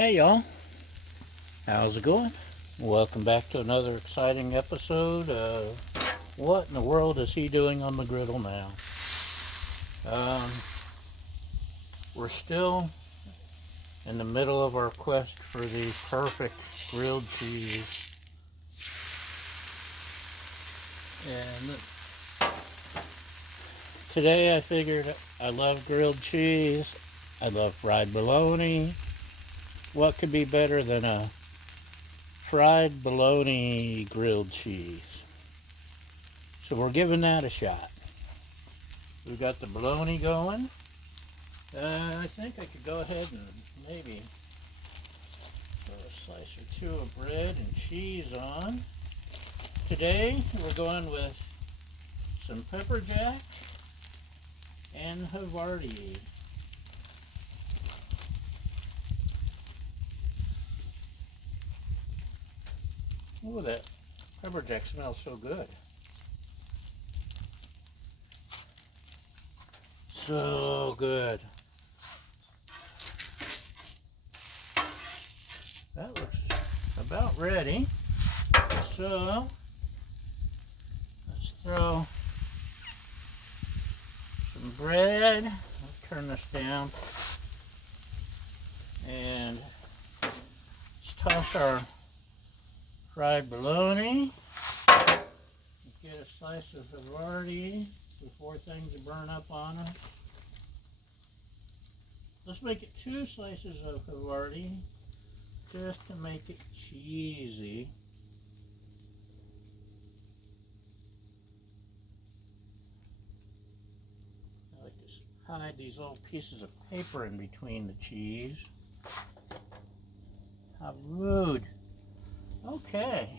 Hey y'all, how's it going? Welcome back to another exciting episode of What in the World is he doing on the griddle now? Um, we're still in the middle of our quest for the perfect grilled cheese. And today I figured I love grilled cheese. I love fried bologna. What could be better than a fried bologna grilled cheese? So we're giving that a shot. We've got the bologna going. I think I could go ahead and maybe throw a slice or two of bread and cheese on. Today we're going with some pepper jack and havarti. Oh, that pepper jack smells so good. So good. That looks about ready. So let's throw some bread. Let's turn this down. And let's toss our fried bologna. Get a slice of havarti before things burn up on it. Let's make it 2 slices of havarti just to make it cheesy. I like to hide these little pieces of paper in between the cheese. How rude. Okay.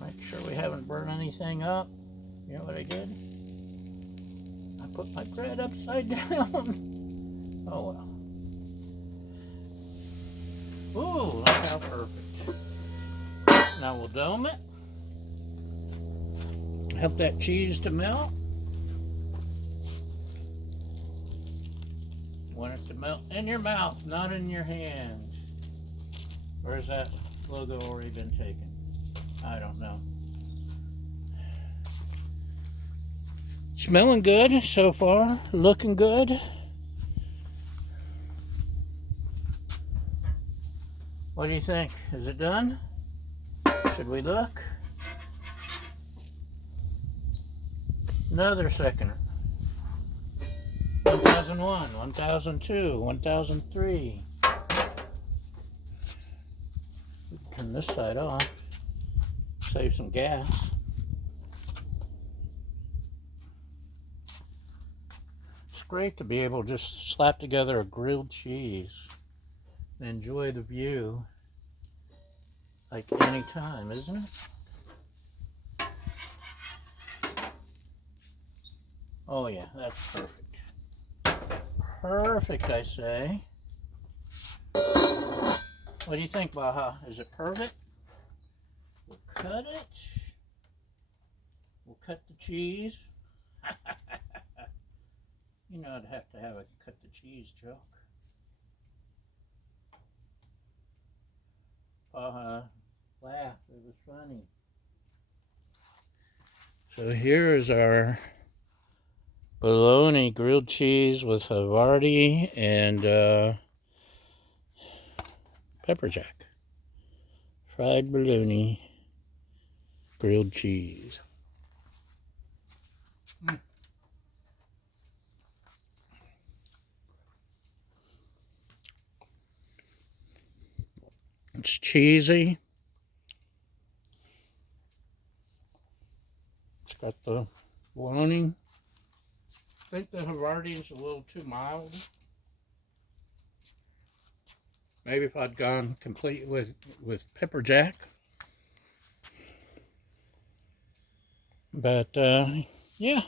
Make sure we haven't burned anything up. You know what I did? I put my bread upside down. Oh well. Ooh, look how perfect. Now we'll dome it. Help that cheese to melt. Want it to melt in your mouth, not in your hands. Or has that logo already been taken? I don't know. Smelling good so far. Looking good. What do you think? Is it done? Should we look? Another second. 1001, 1002, 1003. Turn this side off. Save some gas. It's great to be able to just slap together a grilled cheese and enjoy the view like any time, isn't it? Oh yeah, that's perfect. Perfect, I say. What do you think, Baja? Is it perfect? We'll cut it. We'll cut the cheese. You know I'd have to have a cut the cheese joke. Baja laughed. It was funny. So here is our bologna grilled cheese with havarti and pepper jack. Fried bologna grilled cheese. It's cheesy. It's got the bologna. I think the havarti is a little too mild. Maybe if I'd gone complete with pepper jack. But yeah,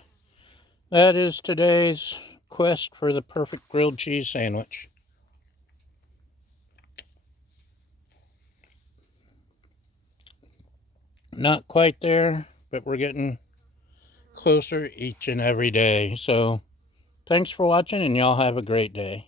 that is today's quest for the perfect grilled cheese sandwich. Not quite there, but we're getting closer each and every day. So thanks for watching, and y'all have a great day.